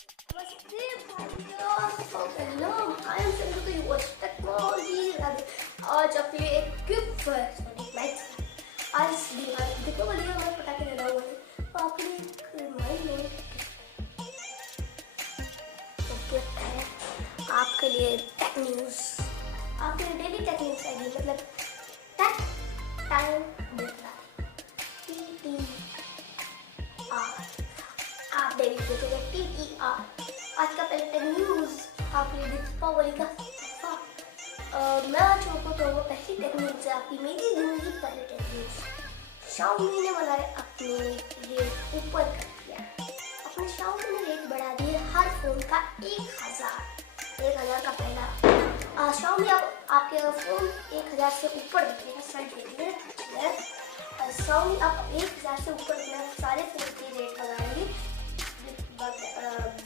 नमस्ते भाइयों, hello, I am Sanju to US technology. आज आपके लिए एक गिफ्ट है, आज दिवाली देखो वाली हमारे पटाखे लगा हुए हैं, तो आपके लिए एक रिमाइंडर गिफ्ट है आपके लिए। टेक न्यूज़, आपके लिए डेली टेक न्यूज़ आएगी, मतलब टेक टाइम देता TTR, आप डेली देखेंगे TTR। आज का पहले टेक न्यूज़ आपके लिए दीपावली का मैं आज आपको तो वो पहली टेक न्यूज़ है आपकी, मेरी जिंदगी पहले टेक न्यूज़। Xiaomi ने बनाए अपने रेट ऊपर कर दिया, अपने Xiaomi ने रेट बढ़ा दिए हर फोन का 1000 का पहला Xiaomi आपके फोन 1000 से ऊपर बिकेगा। साइड देखिए, Xiaomi आप 1000 से ऊपर सारे फोन के रेट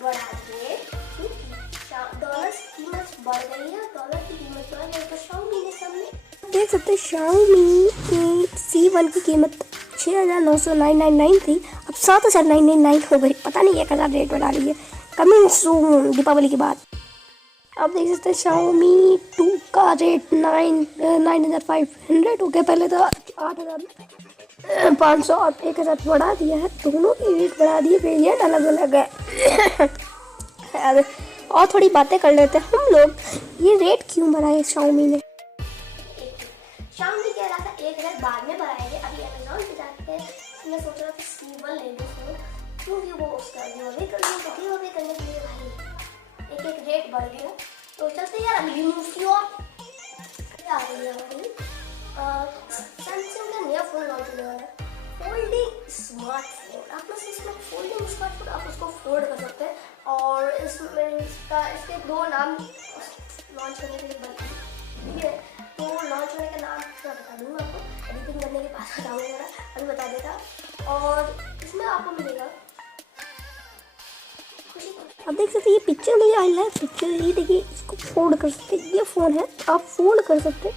बढ़ा दिए क्योंकि डॉलर की कीमत बढ़ गई है। डॉलर की कीमत बढ़ गई तो Xiaomi ने सामने देख सकते हैं Xiaomi की C1 की कीमत 6999 थी, अब 7999 हो गई। पता नहीं 1000 रेट बढ़ा रही है, कमिंग सून दीपावली के बाद। आप देख सकते हैं Xiaomi 2 का रेट 9500 हो गया, पहले था 8500 और 1000 बढ़ा दिया है। दोनों के रेट बढ़ा दिए, वेरिएंट अलग अलग है। और थोड़ी बातें कर लेते हैं हम लोग, ये रेट क्यों बढ़ाए Xiaomi ने। Xiaomi कह रहा था 1000 बाद में बढ़ाएंगे, अभी Amazon पे जाके मैं सोच रहा था C1 ले लूँ क्योंकि वो उसका गिवअवे करने के लिए भाई एक रेट बढ़ गया। तो चलते यार अगली न्यूज़ की ओर। क्या आ रही है हमारी सैमसंग का नया फोन लॉन्च होने वाला है, फोल्डिंग स्मार्टफोन। आप लोग इसमें फोल्डिंग स्मार्टफोन आप उसको फोल्ड कर सकते हैं और इसमें इसके 2 नाम लॉन्च करने के लिए बने, ठीक है। तो लॉन्च होने का नाम मैं बता दूँगा आपको, एडिटिंग करने के पास बताऊँगा, अभी बता देगा। और इसमें आपको मिलेगा, आप देख सकते हैं ये पिक्चर मुझे आई है, पिक्चर ये देखिए, इसको फोल्ड कर सकते हैं। ये फ़ोन है आप फोल्ड कर सकते हैं,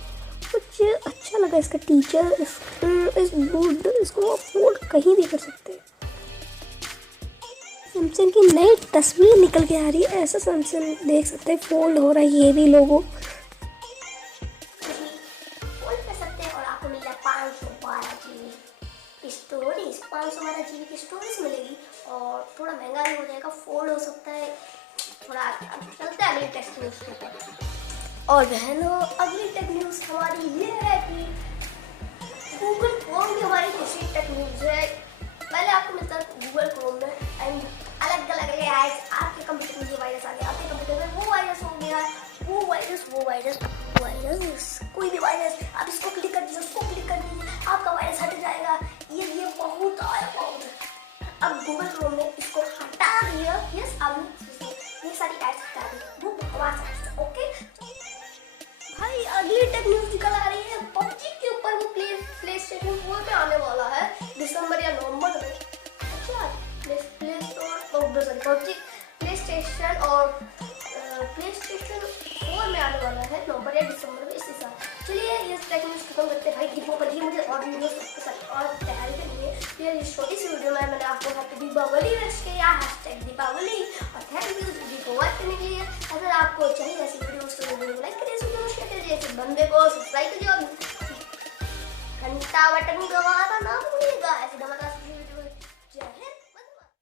कुछ अच्छा लगा इसका टीचर इस बोर्ड, इसको आप फोल्ड कहीं भी कर सकते हैं। सैमसंग की नई तस्वीर निकल के आ रही है, ऐसा सैमसंग देख सकते हैं फोल्ड हो रहा है, ये भी लोगो फोल्ड कर सकते हैं। और आपको मिल रहा है 512 GB स्टोरेज, 512 GB की स्टोरेज मिलेगी और थोड़ा महंगा भी हो जाएगा, फोल्ड हो सकता है थोड़ा। चलते हैं अगली टेक न्यूज़ के ऊपर। और बहनों अगली टेक न्यूज़ हमारी ये है कि गूगल क्रोम की हमारी दूसरी टेक न्यूज़ है। पहले आपको मिलता है गूगल क्रोम में एंड अलग अलग आपके कंप्यूटर में ये वायरस आ गया, आपके कंप्यूटर में वो वायरस हो गया, वो वायरस कोई भी वायरस, आप इसको क्लिक कर दीजिए, उसको क्लिक कर दीजिए, आपका वायरस हट जाएगा। ये बहुत आया बहुत। अब गूगल क्रोम ने इसको हटा दिया, यस आपने ये सारी एड्स हटा दी, वो बकवास एड्स। ओके भाई अगली टेक न्यूज़ निकल आ रही है PUBG के ऊपर, वो प्ले स्टेशन 4 पे आने वाला है दिसंबर या नवंबर में। अच्छा प्ले PUBG प्ले स्टेशन और प्ले स्टेशन 4 में आने वाला है नवंबर या दिसंबर में इसी साल। चलिए ये टेक न्यूज़ खत्म करते हैं भाई, दीपावली मुझे और वीडियोस और तैयारी करनी है। ये छोटी सी वीडियो में मैंने आपको हैप्पी दीपावली विश किया, #दीपावली, और थैंक यू वीडियो को वॉच करने के लिए। अगर आपको चाहिए ऐसी वीडियोस तो वीडियो को लाइक करिए, वीडियो को शेयर करिए, इस बंदे को सब्सक्राइब करिए और घंटा बटन दबाना ना भूलिएगा। ऐसे